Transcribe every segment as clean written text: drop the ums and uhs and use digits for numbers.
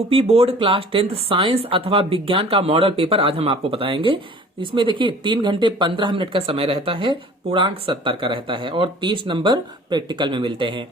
UP board class 10th science अथवा विज्ञान का मॉडल पेपर आज हम आपको बताएंगे। इसमें देखिए 3 घंटे 15 मिनट का समय रहता है, पूर्णांक 70 का रहता है और 30 नंबर प्रैक्टिकल में मिलते हैं।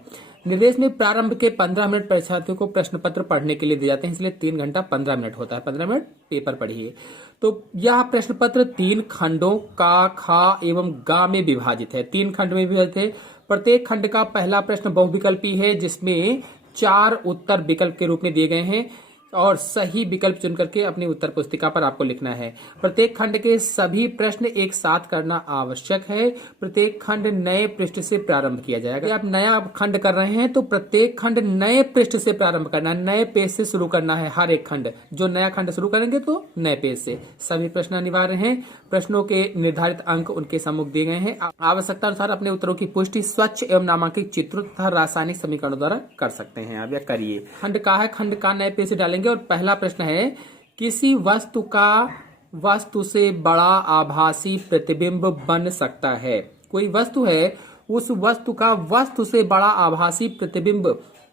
निर्देश में प्रारंभ के 15 मिनट परीक्षार्थियों को प्रश्न पत्र पढ़ने के लिए दिए जाते हैं, इसलिए 3 घंटा 15 मिनट होता है। 15 मिनट पेपर पढ़िए। तो यह प्रश्न पत्र 3 खंडों का खा एवं गा में विभाजित है। 3 खंड में विभाजित है। प्रत्येक खंड का पहला प्रश्न बहुविकल्पी है, जिसमें 4 उत्तर विकल्प के रूप में दिए गए हैं और सही विकल्प चुन करके अपनी उत्तर पुस्तिका पर आपको लिखना है। प्रत्येक खंड के सभी प्रश्न एक साथ करना आवश्यक है। प्रत्येक खंड नए पृष्ठ से प्रारंभ किया जाएगा। यदि आप नया खंड कर रहे हैं तो प्रत्येक खंड नए पृष्ठ से प्रारंभ करना है, नए पेज से शुरू करना है। हर एक खंड, जो नया खंड शुरू करेंगे तो नए पेज से। सभी प्रश्न अनिवार्य हैं। प्रश्नों के निर्धारित अंक उनके सम्मुख दिए गए हैं। आवश्यकता अनुसार अपने उत्तरों की पुष्टि स्वच्छ एवं नामांकित चित्रों तथा रासायनिक समीकरणों द्वारा कर सकते हैं। अब यह करिए। खंड का है, खंड का नए पेज से डालेंगे और पहला प्रश्न है, किसी वस्तु का वस्तु से बड़ा आभासी प्रतिबिंब बन सकता है। कोई वस्तु है, उस वस्तु का वस्तु से बड़ा आभासी प्रतिबिंब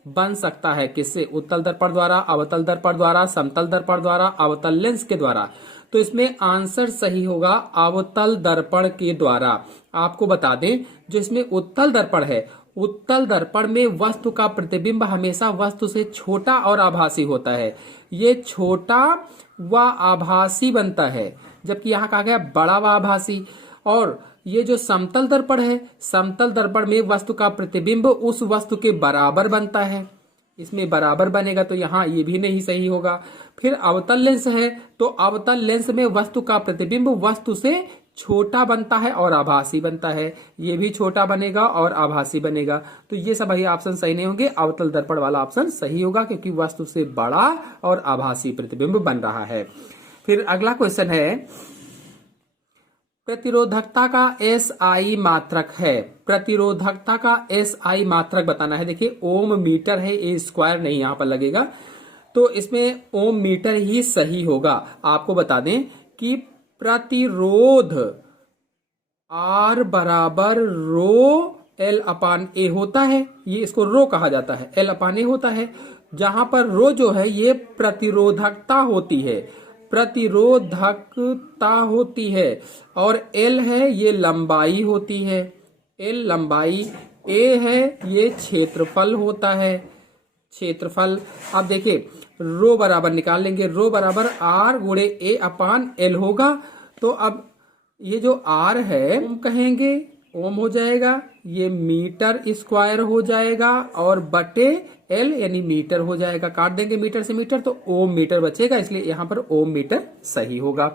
बन सकता है। किससे? उत्तल दर्पण द्वारा, अवतल दर्पण द्वारा, समतल दर्पण द्वारा, अवतल लेंस के द्वारा। तो इसमें आंसर सही होगा अवतल दर्पण के द्वारा। आपको बता दें, जो इसमें उत्तल दर्पण है, उत्तल दर्पण में वस्तु का प्रतिबिंब हमेशा वस्तु से छोटा और आभासी होता है। ये छोटा व आभासी बनता है, जबकि यहाँ कहा गया बड़ा व आभासी। और ये जो समतल दर्पण है, समतल दर्पण में वस्तु का प्रतिबिंब उस वस्तु के बराबर बनता है। इसमें बराबर बनेगा तो यहाँ ये भी नहीं सही होगा। फिर अवतल लेंस है, तो अवतल लेंस में वस्तु का प्रतिबिंब वस्तु से छोटा बनता है और आभासी बनता है। ये भी छोटा बनेगा और आभासी बनेगा। तो ये सब भाई ऑप्शन सही नहीं होंगे। अवतल दर्पण वाला ऑप्शन सही होगा, क्योंकि वस्तु से बड़ा और आभासी प्रतिबिंब बन रहा है। फिर अगला क्वेश्चन है, प्रतिरोधकता का SI मात्रक है। प्रतिरोधकता का SI मात्रक बताना है। देखिए ओम मीटर है, ए स्क्वायर नहीं यहां पर लगेगा, तो इसमें ओम मीटर ही सही होगा। आपको बता दें कि प्रतिरोध R बराबर रो L अपान A होता है। ये इसको रो कहा जाता है, L अपान A होता है। जहां पर रो जो है ये प्रतिरोधकता होती है, प्रतिरोधकता होती है, और L है ये लंबाई होती है, L लंबाई, A है ये क्षेत्रफल होता है, क्षेत्रफल। अब देखिए रो बराबर निकाल लेंगे, रो बराबर R गुणे A अपान L होगा। तो अब ये जो R है ओम कहेंगे, ओम हो जाएगा, ये मीटर स्क्वायर हो जाएगा और बटे L यानी मीटर हो जाएगा। काट देंगे मीटर से मीटर तो ओम मीटर बचेगा, इसलिए यहाँ पर ओम मीटर सही होगा।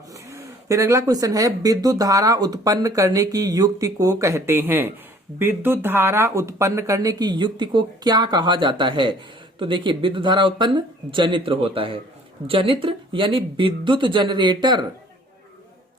फिर अगला क्वेश्चन है, विद्युत धारा उत्पन्न करने की युक्ति को कहते हैं। विद्युत धारा उत्पन्न करने की युक्ति को क्या कहा जाता है? तो देखिए विद्युत धारा उत्पन्न जनित्र होता है। जनित्र यानी विद्युत जनरेटर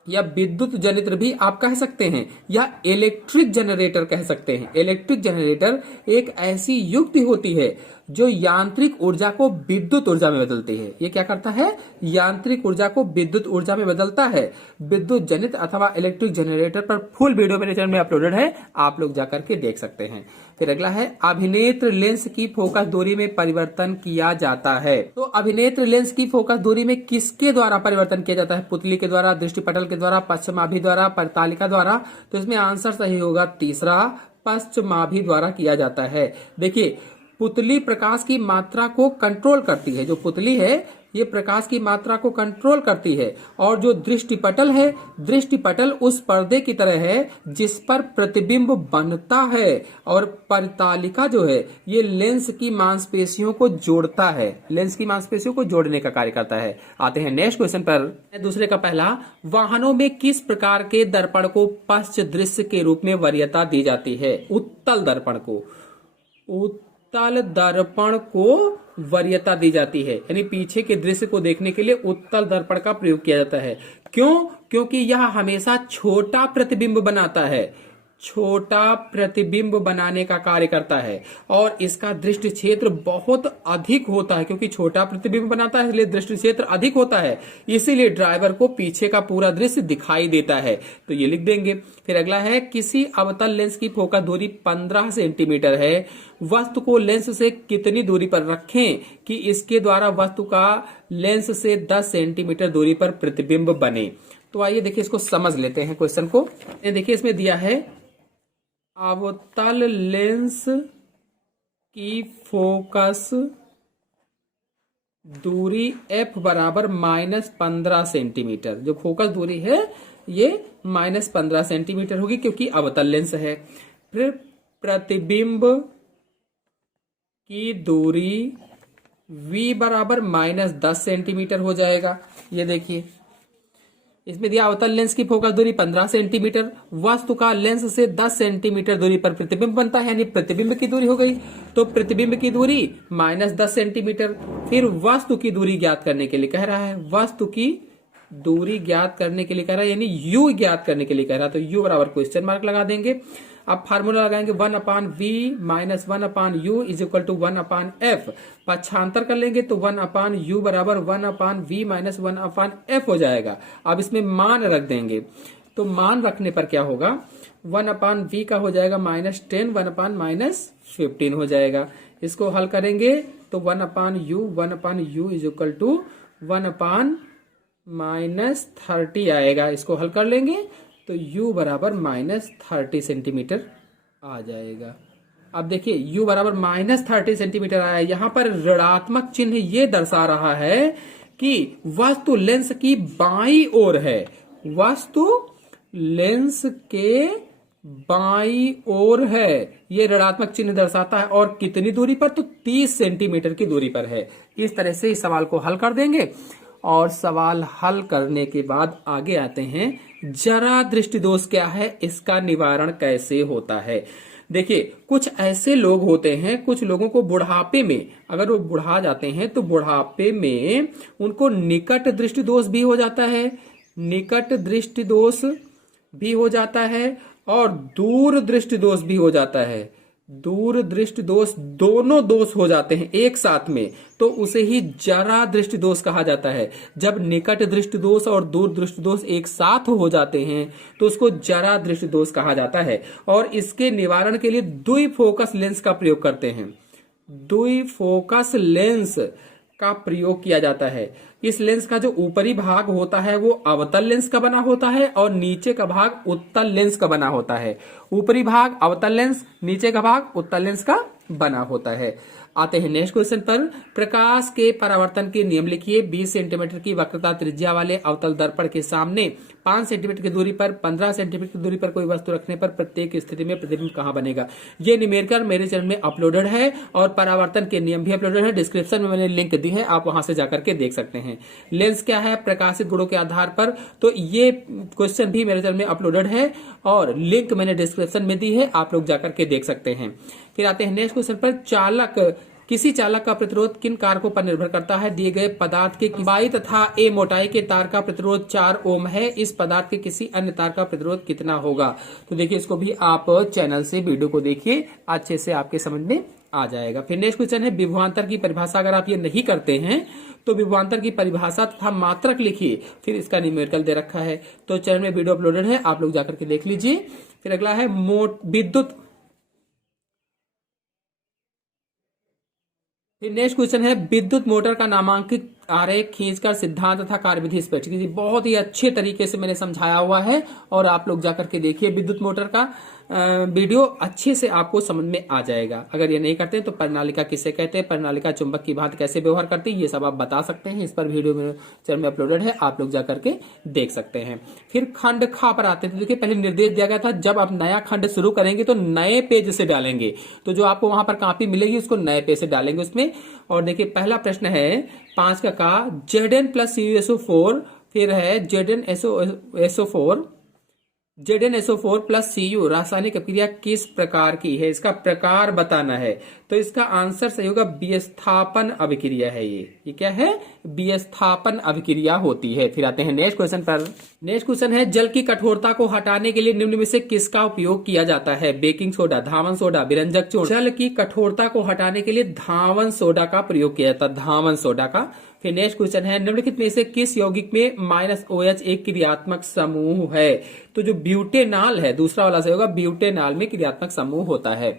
या विद्युत जनित्र भी आप कह सकते हैं, या इलेक्ट्रिक जनरेटर कह सकते हैं। इलेक्ट्रिक जनरेटर एक ऐसी युक्ति होती है जो यांत्रिक ऊर्जा को विद्युत ऊर्जा में बदलती है। ये क्या करता है? यांत्रिक ऊर्जा को विद्युत ऊर्जा में बदलता है। विद्युत जनित्र अथवा इलेक्ट्रिक जनरेटर पर फुल वीडियो मेरे चैनल में अपलोडेड है, आप लोग जाकर के देख सकते हैं। फिर अगला है, अभिनेत्र लेंस की फोकस दूरी में परिवर्तन किया जाता है। तो अभिनेत्र लेंस की फोकस दूरी में किसके द्वारा परिवर्तन किया जाता है? पुतली के द्वारा, दृष्टिपटल के द्वारा, पश्चिमाभि द्वारा, परितालिका द्वारा। तो इसमें आंसर सही होगा तीसरा, पश्चिमाभि द्वारा किया जाता है। देखिए पुतली प्रकाश की मात्रा को कंट्रोल करती है। जो पुतली है ये प्रकाश की मात्रा को कंट्रोल करती है, और जो दृष्टिपटल है, दृष्टिपटल उस पर्दे की तरह है जिस पर प्रतिबिंब बनता है, और परितालिका जो है ये लेंस की मांसपेशियों को जोड़ता है, लेंस की मांसपेशियों को जोड़ने का कार्य करता है। आते हैं नेक्स्ट क्वेश्चन पर। दूसरे का पहला, वाहनों में किस प्रकार के दर्पण को पश्च दृश्य के रूप में वरीयता दी जाती है? उत्तल दर्पण को, उत्तल दर्पण को वरीयता दी जाती है, यानी पीछे के दृश्य को देखने के लिए उत्तल दर्पण का प्रयोग किया जाता है। क्यों? क्योंकि यह हमेशा छोटा प्रतिबिंब बनाता है, छोटा प्रतिबिंब बनाने का कार्य करता है और इसका दृष्टि क्षेत्र बहुत अधिक होता है, क्योंकि छोटा प्रतिबिंब बनाता है इसलिए दृष्टि क्षेत्र अधिक होता है, इसीलिए ड्राइवर को पीछे का पूरा दृश्य दिखाई देता है। तो ये लिख देंगे। फिर अगला है, किसी अवतल लेंस की फोकस दूरी 15 सेंटीमीटर है, वस्तु को लेंस से कितनी दूरी पर रखें कि इसके द्वारा वस्तु का लेंस से 10 सेंटीमीटर दूरी पर प्रतिबिंब बने। तो आइए देखिए इसको समझ लेते हैं क्वेश्चन को। देखिए इसमें दिया है अवतल लेंस की फोकस दूरी f बराबर -15 सेंटीमीटर। जो फोकस दूरी है ये -15 सेंटीमीटर होगी क्योंकि अवतल लेंस है। फिर प्रतिबिंब की दूरी v बराबर -10 सेंटीमीटर हो जाएगा। ये देखिए इसमें दिया अवतल लेंस की फोकस दूरी 15 सेंटीमीटर, वस्तु का लेंस से 10 सेंटीमीटर दूरी पर प्रतिबिंब बनता है, यानी प्रतिबिंब की दूरी हो गई। तो प्रतिबिंब की दूरी -10 सेंटीमीटर। फिर वस्तु की दूरी ज्ञात करने के लिए कह रहा है, वस्तु की दूरी ज्ञात करने के लिए कह रहा है, यानी u ज्ञात करने के लिए कह रहा है। तो u बराबर क्वेश्चन मार्क लगा देंगे। अब फार्मूला लगाएंगे 1/v - 1/u is equal to 1/f। पक्षांतर कर लेंगे तो 1/u बराबर 1/v - 1/f हो जाएगा। अब इसमें मान रख देंगे, तो मान रखने पर क्या होगा, 1/v का हो जाएगा -10, 1/-15 हो जाएगा। इसको हल करेंगे तो 1/u इज इक्वल टू 1/-30 आएगा। इसको हल कर लेंगे तो u बराबर -30 सेंटीमीटर आ जाएगा। अब देखिए u बराबर -30 सेंटीमीटर आया। यहां पर ऋणात्मक चिन्ह ये दर्शा रहा है कि वस्तु लेंस की बाईं ओर है, वस्तु लेंस के बाईं ओर है, ये ऋणात्मक चिन्ह दर्शाता है। और कितनी दूरी पर, तो 30 सेंटीमीटर की दूरी पर है। इस तरह से इस सवाल को हल कर देंगे। और सवाल हल करने के बाद आगे आते हैं, जरा दृष्टि दोष क्या है, इसका निवारण कैसे होता है। देखिए कुछ ऐसे लोग होते हैं, कुछ लोगों को बुढ़ापे में, अगर वो बुढ़ा जाते हैं तो बुढ़ापे में उनको निकट दृष्टि दोष भी हो जाता है, निकट दृष्टि दोष भी हो जाता है और दूर दृष्टि दोष भी हो जाता है। दूर दृष्टि दोष, दोनों दोष हो जाते हैं एक साथ में, तो उसे ही जरा दृष्टि दोष कहा जाता है। जब निकट दृष्टि दोष और दूर दृष्टि दोष एक साथ हो जाते हैं तो उसको जरा दृष्टि दोष कहा जाता है। और इसके निवारण के लिए द्विफोकस लेंस का प्रयोग करते हैं। द्विफोकस लेंस का प्रयोग किया जाता है। इस लेंस का जो ऊपरी भाग होता है वो अवतल लेंस का बना होता है और नीचे का भाग उत्तल लेंस का बना होता है। ऊपरी भाग अवतल लेंस, नीचे का भाग उत्तल लेंस का बना होता है। आते हैं नेक्स्ट क्वेश्चन पर। प्रकाश के परावर्तन के नियम लिखिए। 20 सेंटीमीटर की वक्रता त्रिज्या वाले अवतल दर्पण के सामने 5 सेंटीमीटर की दूरी पर 15 सेंटीमीटर की दूरी पर कोई वस्तु रखने पर प्रत्येक स्थिति में प्रतिबिंब कहां बनेगा। ये न्यूमेरिकल मेरे चैनल में अपलोडेड है और परावर्तन के नियम भी अपलोडेड है। डिस्क्रिप्शन में मैंने लिंक दी है, आप वहां से जाकर के देख सकते हैं। लेंस क्या है, प्रकाशित गुणों के आधार पर, तो ये क्वेश्चन भी मेरे चैनल में अपलोडेड है और लिंक मैंने डिस्क्रिप्शन में दी है, आप लोग जाकर के देख सकते हैं। फिर आते हैं नेक्स्ट क्वेश्चन पर। चालक, किसी चालक का प्रतिरोध किन कारकों पर निर्भर करता है। दिए गए पदार्थ के लंबाई तथा ए मोटाई के तार का प्रतिरोध 4 ओम है, इस पदार्थ के किसी अन्य तार का प्रतिरोध कितना होगा। तो देखिए इसको भी आप चैनल से वीडियो को देखिए, अच्छे से आपके समझ में आ जाएगा। फिर नेक्स्ट क्वेश्चन है, विभवांतर की परिभाषा। अगर आप ये नहीं करते हैं तो विभवांतर की परिभाषा तथा मात्रक लिखिए, फिर इसका न्यूमेरिकल दे रखा है, तो चैनल में वीडियो अपलोडेड है, आप लोग जाकर के देख लीजिए। फिर अगला है विद्युत। फिर नेक्स्ट क्वेश्चन है, विद्युत मोटर का नामांकित आरेख खींचकर सिद्धांत तथा कार्यविधि स्पष्ट कीजिए। बहुत ही अच्छे तरीके से मैंने समझाया हुआ है और आप लोग जाकर के देखिए। विद्युत मोटर का वीडियो अच्छे से आपको समझ में आ जाएगा। अगर ये नहीं करते तो परिनालिका किसे कहते हैं, परिनालिका चुंबक की भांति कैसे व्यवहार करती है, ये सब आप बता सकते हैं। इस पर वीडियो मेरे चैनल में अपलोडेड है, आप लोग जाकर के देख सकते हैं। फिर खंड खा पर आते हैं। तो देखिए पहले निर्देश दिया गया था, जब आप नया खंड शुरू करेंगे तो नए पेज से डालेंगे, तो जो आपको वहां पर कॉपी मिलेगी उसको नए पेज से डालेंगे उसमें। और देखिए पहला प्रश्न है 5 का Zn + CuSO4, फिर है Zn SO4 ZnSO4 plus Cu रासायनिक अभिक्रिया किस प्रकार की है, इसका प्रकार बताना है। तो इसका आंसर सही होगा विस्थापन अभिक्रिया है। ये क्या है, विस्थापन अभिक्रिया होती है। फिर आते हैं नेक्स्ट क्वेश्चन पर। नेक्स्ट क्वेश्चन है जल की कठोरता को हटाने के लिए निम्न में से किसका उपयोग किया जाता है। बेकिंग सोडा, धावन सोडा, विरंजक चूर्ण। जल की कठोरता को हटाने के लिए धावन सोडा का प्रयोग किया जाता है, धावन सोडा का। फिर नेक्स्ट क्वेश्चन है निम्नलिखित में से किस यौगिक में -OH एक क्रियात्मक समूह है। तो जो ब्यूटेनॉल है, दूसरा वाला से होगा, ब्यूटेनॉल में क्रियात्मक समूह होता है।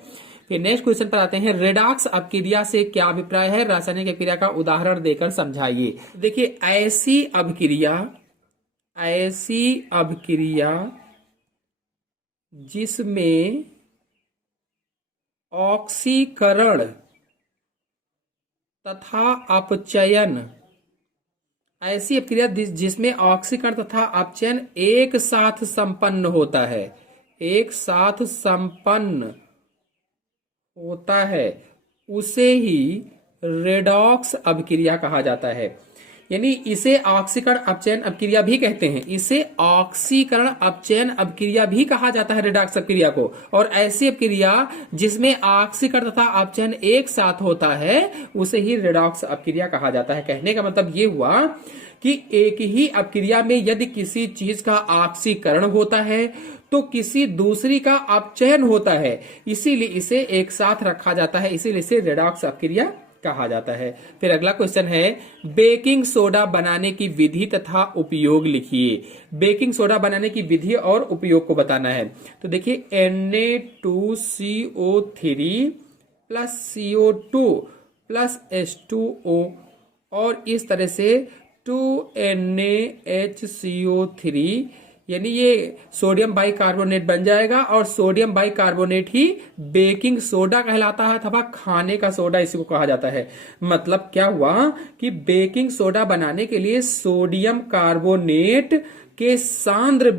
फिर नेक्स्ट क्वेश्चन पर आते हैं रेडॉक्स अभिक्रिया से क्या अभिप्राय है, रासायनिक अभिक्रिया का उदाहरण देकर समझाइए। देखिए ऐसी अभिक्रिया जिसमें ऑक्सीकरण तथा अपचयन, ऐसी अभिक्रिया जिसमें ऑक्सीकरण तथा अपचयन एक साथ संपन्न होता है, एक साथ संपन्न होता है, उसे ही रेडॉक्स अभिक्रिया कहा जाता है। यानी इसे ऑक्सीकरण अपचयन अभिक्रिया भी कहते हैं, इसे ऑक्सीकरण अपचयन अभिक्रिया भी कहा जाता है रेडॉक्स अभिक्रिया को। और ऐसी अभिक्रिया जिसमें ऑक्सीकरण तथा अपचयन एक साथ होता है उसे ही रेडॉक्स अभिक्रिया कहा जाता है। कहने का मतलब ये हुआ कि एक ही अभिक्रिया में यदि किसी चीज का ऑक्सीकरण होता है तो किसी दूसरी का अपचयन होता है, इसीलिए इसे एक साथ रखा जाता है, इसीलिए इसे रेडॉक्स अभिक्रिया कहा जाता है। फिर अगला क्वेश्चन है बेकिंग सोडा बनाने की विधि तथा उपयोग लिखिए। बेकिंग सोडा बनाने की विधि और उपयोग को बताना है। तो देखिए Na2CO3 plus CO2 plus H2O और इस तरह से 2NaHCO3, यानी ये सोडियम बाइकार्बोनेट बन जाएगा और सोडियम बाइकार्बोनेट ही बेकिंग सोडा कहलाता है अथवा खाने का सोडा इसी को कहा जाता है। मतलब क्या हुआ कि बेकिंग सोडा बनाने के लिए सोडियम कार्बोनेट के सांद्र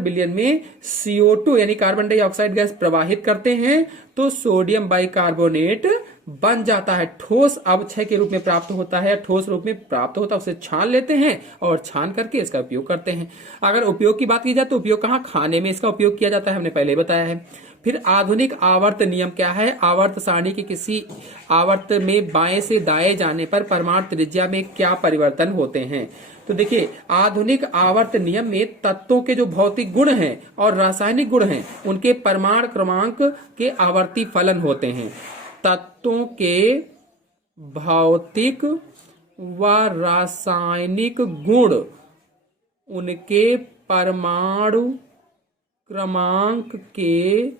विलयन में CO2 यानी कार्बन डाइऑक्साइड गैस प्रवाहित करते हैं तो सोडियम बाइकार्बोनेट बन जाता है, ठोस अवक्षय के रूप में प्राप्त होता है, ठोस रूप में प्राप्त होता है, उसे छान लेते हैं और छान करके इसका उपयोग करते हैं। अगर उपयोग की बात की जाए तो उपयोग कहाँ, खाने में इसका उपयोग किया जाता है, हमने पहले बताया है। फिर आधुनिक आवर्त नियम क्या है, आवर्त सारणी के किसी आवर्त में बाएं से दाएं जाने पर परमाणु त्रिज्या में क्या परिवर्तन होते हैं। तो देखिए आधुनिक आवर्त नियम में तत्वों के जो भौतिक गुण हैं और रासायनिक गुण हैं उनके परमाणु क्रमांक के आवर्ती फलन होते हैं। तत्वों के भौतिक व रासायनिक गुण उनके परमाणु क्रमांक के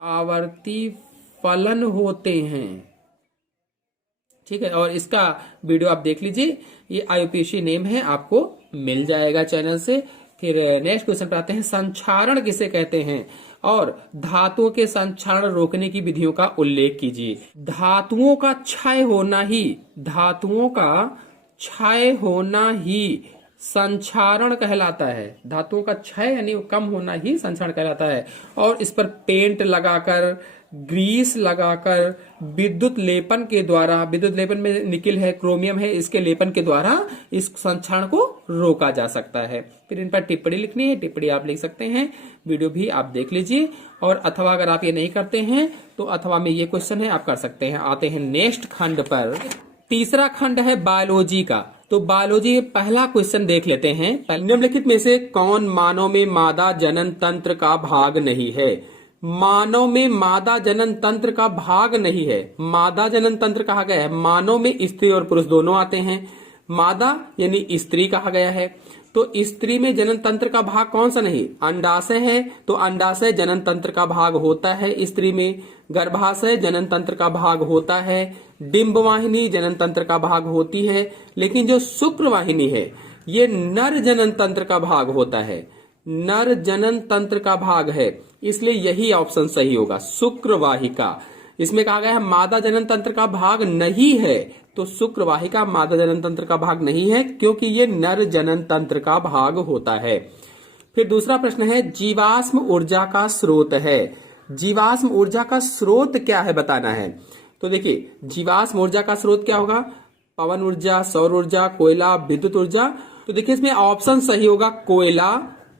आवर्ती फलन होते हैं। ठीक है, और इसका वीडियो आप देख लीजिए, ये IUPAC नेम है, आपको मिल जाएगा चैनल से। फिर नेक्स्ट क्वेश्चन पर आते हैं संक्षारण किसे कहते हैं और धातुओं के संक्षारण रोकने की विधियों का उल्लेख कीजिए। धातुओं का क्षय होना ही संक्षारण कहलाता है। धातुओं का क्षय यानी कम होना ही संक्षारण कहलाता है। और इस पर पेंट लगाकर, ग्रीस लगाकर, विद्युत लेपन के द्वारा, विद्युत लेपन में निकिल है, क्रोमियम है, इसके लेपन के द्वारा इस संक्षारण को रोका जा सकता है। फिर इन पर टिप्पणी लिखनी है, टिप्पणी आप लिख सकते हैं, वीडियो भी आप देख लीजिए। और अथवा अगर आप ये नहीं करते हैं तो अथवा में ये क्वेश्चन है, आप कर सकते हैं। आते हैं नेक्स्ट खंड पर। तीसरा खंड है बायोलॉजी का। तो बायोलॉजी पहला क्वेश्चन देख लेते हैं। निम्नलिखित में से कौन मानव में मादा जनन तंत्र का भाग नहीं है। मानव में मादा जनन तंत्र का भाग नहीं है। मादा जनन तंत्र कहा गया है, मानव में स्त्री और पुरुष दोनों आते हैं। मादा यानी स्त्री कहा गया है, तो स्त्री में जनन तंत्र का भाग कौन सा नहीं, अंडाशय है, तो अंडाशय जनन तंत्र का भाग होता है स्त्री में। गर्भाशय जनन तंत्र का भाग होता है। डिंबवाहिनी जनन तंत्र का भाग होती है। लेकिन जो शुक्रवाहिनी है ये नर जनन तंत्र का भाग होता है, नर जनन तंत्र का भाग है, इसलिए यही ऑप्शन सही होगा, शुक्रवाहिका। इसमें कहा गया है मादा जनन तंत्र का भाग नहीं है, तो शुक्रवाहिका मादा जनन तंत्र का भाग नहीं है क्योंकि ये नर जनन तंत्र का भाग होता है। फिर दूसरा प्रश्न है जीवाश्म ऊर्जा का स्रोत है। जीवाश्म ऊर्जा का स्रोत क्या है बताना है। तो देखिए जीवाश्म ऊर्जा का स्रोत क्या होगा, पवन ऊर्जा, सौर ऊर्जा, कोयला, विद्युत ऊर्जा। तो देखिए इसमें ऑप्शन सही होगा कोयला,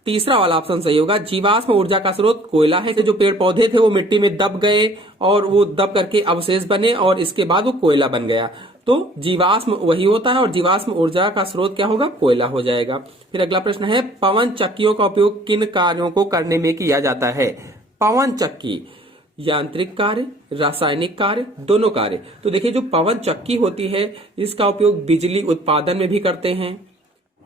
तीसरा वाला ऑप्शन सही होगा। जीवाश्म ऊर्जा का स्रोत कोयला है। जो पेड़ पौधे थे वो मिट्टी में दब गए और वो दब करके अवशेष बने और इसके बाद वो कोयला बन गया। तो जीवाश्म वही होता है और जीवाश्म ऊर्जा का स्रोत क्या होगा, कोयला हो जाएगा। फिर अगला प्रश्न है, पवन चक्कियों का उपयोग किन कार्यों को करने में किया जाता है? पवन चक्की यांत्रिक कार्य, रासायनिक कार्य, दोनों कार्य। तो देखिए जो पवन चक्की होती है इसका उपयोग बिजली उत्पादन में भी करते हैं,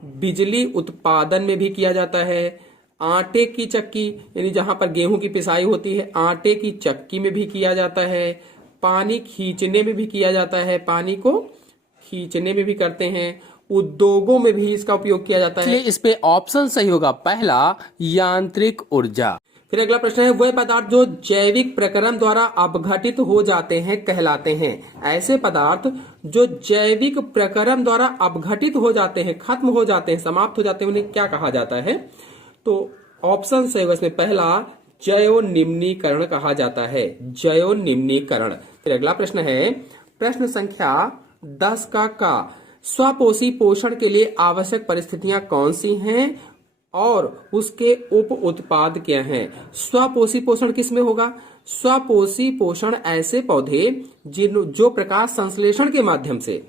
बिजली उत्पादन में भी किया जाता है। आटे की चक्की यानी जहां पर गेहूं की पिसाई होती है, आटे की चक्की में भी किया जाता है। पानी खींचने में भी किया जाता है, पानी को खींचने में भी करते हैं। उद्योगों में भी इसका उपयोग किया जाता है। इस पे ऑप्शन सही होगा पहला, यांत्रिक ऊर्जा। फिर अगला प्रश्न है, वह पदार्थ जो जैविक प्रक्रम द्वारा अपघटित हो जाते हैं कहलाते हैं। ऐसे पदार्थ जो जैविक प्रक्रम द्वारा अपघटित हो जाते हैं, खत्म हो जाते हैं, समाप्त हो जाते हैं, उन्हें क्या कहा जाता है? तो ऑप्शन सही होगा इसमें पहला, जैवनिम्नीकरण कहा जाता है, जैवनिम्नीकरण। फिर अगला प्रश्न है, प्रश्न संख्या 10 का स्वपोषी पोषण के लिए आवश्यक परिस्थितियां कौन सी हैं और उसके उप उत्पाद क्या हैं? स्वपोषी पोषण किस में होगा? स्वपोषी पोषण ऐसे पौधे जो प्रकाश संश्लेषण के माध्यम से,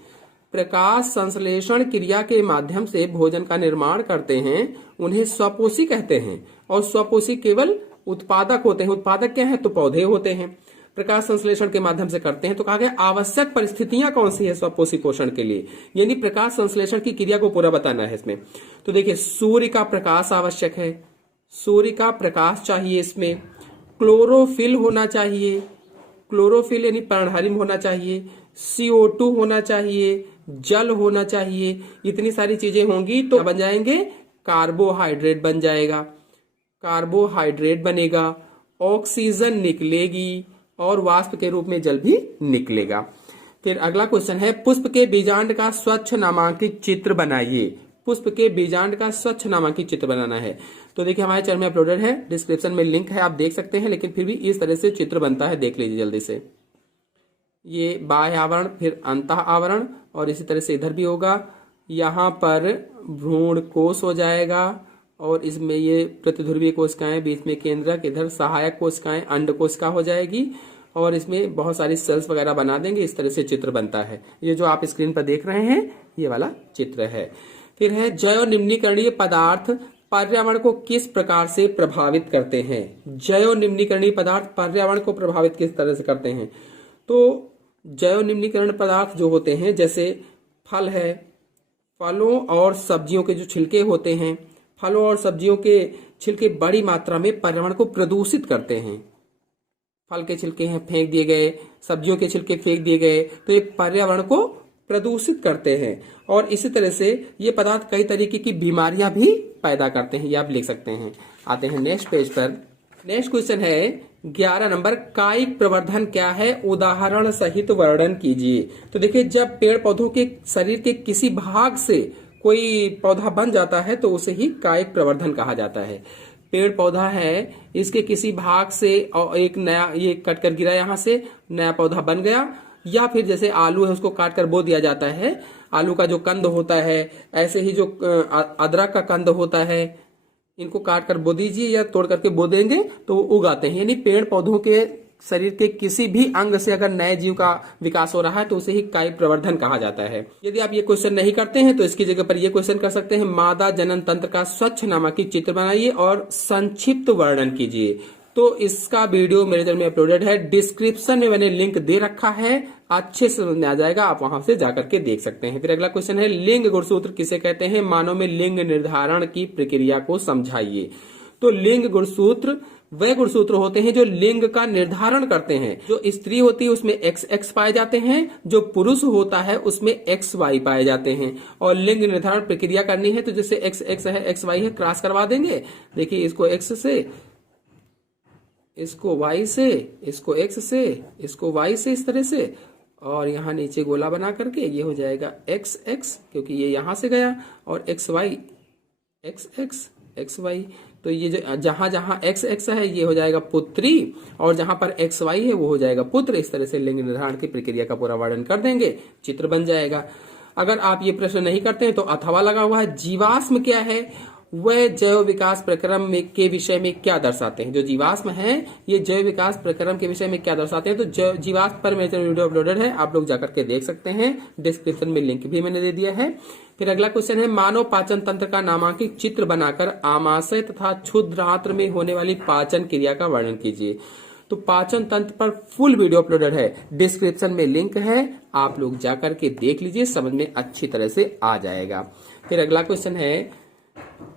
प्रकाश संश्लेषण क्रिया के माध्यम से भोजन का निर्माण करते हैं, उन्हें स्वपोषी कहते हैं। और स्वपोषी केवल उत्पादक होते हैं। उत्पादक क्या है? तो पौधे होते हैं, प्रकाश संश्लेषण के माध्यम से करते हैं। तो कहा गया आवश्यक परिस्थितियां कौन सी है स्वपोषी पोषण के लिए, यानी प्रकाश संश्लेषण की क्रिया को पूरा बताना है इसमें। तो देखिए सूर्य का प्रकाश आवश्यक है, सूर्य का प्रकाश चाहिए इसमें, क्लोरोफिल होना चाहिए, क्लोरोफिल यानी पर्णहरिम होना चाहिए, CO2 होना चाहिए, जल होना चाहिए। इतनी सारी चीजें होंगी तो बन जाएंगे, कार्बोहाइड्रेट बन जाएगा, कार्बोहाइड्रेट बनेगा, ऑक्सीजन निकलेगी और वाष्प के रूप में जल भी निकलेगा। फिर अगला क्वेश्चन है, पुष्प के बीजांड का स्वच्छ नामांकित चित्र बनाइए। पुष्प के बीजांड का स्वच्छ नामांकित चित्र बनाना है। तो देखिए हमारे चैनल में अपलोडेड है, डिस्क्रिप्शन में लिंक है, आप देख सकते हैं। लेकिन फिर भी इस तरह से चित्र बनता है, देख लीजिए जल्दी से। ये बाह्य आवरण, फिर अंतः आवरण, और इसी तरह से इधर भी होगा। यहाँ पर भ्रूण कोश हो जाएगा और इसमें ये प्रतिध्रुवीय कोशिकाएं, बीच में केंद्रक, इधर सहायक कोशिकाएं, अंड कोशिका हो जाएगी और इसमें बहुत सारी सेल्स वगैरह बना देंगे। इस तरह से चित्र बनता है। ये जो आप स्क्रीन पर देख रहे हैं ये वाला चित्र है। फिर है, जैव निम्नीकरणीय पदार्थ पर्यावरण को किस प्रकार से प्रभावित करते हैं? जैव निम्नीकरणीय पदार्थ पर्यावरण को प्रभावित किस तरह से करते हैं? तो जैव निम्नीकरण पदार्थ जो होते हैं, जैसे फल है, फलों और सब्जियों के जो छिलके होते हैं, फलों और सब्जियों के छिलके बड़ी मात्रा में पर्यावरण को प्रदूषित करते हैं। फल के छिलके हैं फेंक दिए गए, सब्जियों के छिलके फेंक दिए गए, तो ये पर्यावरण को प्रदूषित करते हैं। और इसी तरह से ये पदार्थ कई तरीके की बीमारियां भी पैदा करते हैं, ये आप लिख सकते हैं। आते हैं नेक्स्ट पेज पर। नेक्स्ट क्वेश्चन है 11 नंबर, कायिक प्रवर्धन क्या है? उदाहरण सहित वर्णन कीजिए। तो देखिए जब पेड़ पौधों के शरीर के किसी भाग से कोई पौधा बन जाता है तो उसे ही कायिक प्रवर्धन कहा जाता है। पेड़ पौधा है, इसके किसी भाग से और एक नया, ये कट कर गिरा, यहाँ से नया पौधा बन गया। या फिर जैसे आलू है उसको काट कर बो दिया जाता है, आलू का जो कंद होता है, ऐसे ही जो अदरक का कंद होता है, इनको काट कर बो दीजिए या तोड़ करके बो देंगे तो वो उगाते हैं। यानी पेड़ पौधों के शरीर के किसी भी अंग से अगर नए जीव का विकास हो रहा है तो उसे ही कायिक प्रवर्धन कहा जाता है। यदि आप ये क्वेश्चन नहीं करते हैं तो इसकी जगह पर ये क्वेश्चन कर सकते हैं, मादा जनन तंत्र का स्वच्छ नामांकित चित्र बनाइए और संक्षिप्त वर्णन कीजिए। तो इसका वीडियो मेरे चैनल में अपलोडेड है, डिस्क्रिप्शन में मैंने लिंक दे रखा है, अच्छे से समझ में आ जाएगा, आप वहां से जाकर के देख सकते हैं। फिर अगला क्वेश्चन है, लिंग गुणसूत्र किसे कहते हैं? मानव में लिंग निर्धारण की प्रक्रिया को समझाइए। तो लिंग गुणसूत्र वे गुणसूत्र होते हैं जो लिंग का निर्धारण करते हैं। जो स्त्री होती है उसमें XX पाए जाते हैं, जो पुरुष होता है उसमें XY पाए जाते हैं। और लिंग निर्धारण प्रक्रिया करनी है तो जैसे XX है, XY है, क्रॉस करवा देंगे। देखिए इसको X से, इसको Y से, इसको X से, इसको Y से, इस तरह से, और यहाँ नीचे गोला बना करके ये हो जाएगा XX, क्योंकि ये यहां से गया, और XY, XX, XY। तो ये जो जहां जहां XX है ये हो जाएगा पुत्री, और जहां पर XY है वो हो जाएगा पुत्र। इस तरह से लिंग निर्धारण की प्रक्रिया का पूरा वर्णन कर देंगे, चित्र बन जाएगा। अगर आप ये प्रश्न नहीं करते हैं तो अथवा लगा हुआ है। जीवाश्म क्या है, वह जैव विकास प्रक्रम में के विषय में क्या दर्शाते हैं। जो जीवाश्म है ये जैव विकास प्रक्रम के विषय में क्या दर्शाते हैं। तो जीवाश्म पर मेरे वीडियो अपलोडेड है, आप लोग जाकर के देख सकते हैं, डिस्क्रिप्शन में लिंक भी मैंने दे दिया है। फिर अगला क्वेश्चन है, मानव पाचन तंत्र का नामांकित चित्र बनाकर आमाशय तथा क्षुद्रांत्र में होने वाली पाचन क्रिया का वर्णन कीजिए। तो पाचन तंत्र पर फुल वीडियो अपलोडेड है, डिस्क्रिप्शन में लिंक है, आप लोग जाकर के देख लीजिए, समझ में अच्छी तरह से आ जाएगा। फिर अगला क्वेश्चन है,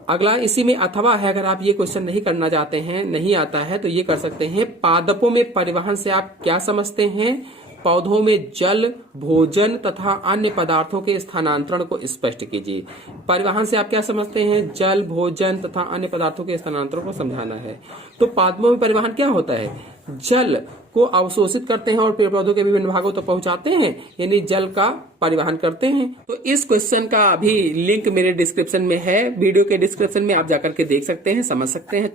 अगला इसी में अथवा है, अगर आप ये क्वेश्चन नहीं करना चाहते हैं, नहीं आता है तो ये कर सकते हैं। पादपों में परिवहन से आप क्या समझते हैं। पौधों में जल, भोजन तथा अन्य पदार्थों के स्थानांतरण को स्पष्ट कीजिए। परिवहन से आप क्या समझते हैं, जल, भोजन तथा अन्य पदार्थों के स्थानांतरण को समझाना है। तो पादपों में परिवहन क्या होता है, जल को अवशोषित करते हैं और पेड़ पौधों के विभिन्न भागों तक पहुंचाते हैं, यानी जल का परिवहन करते हैं। तो इस क्वेश्चन का भी लिंक मेरे डिस्क्रिप्शन में है, वीडियो के डिस्क्रिप्शन में आप जाकर के देख सकते हैं, समझ सकते हैं।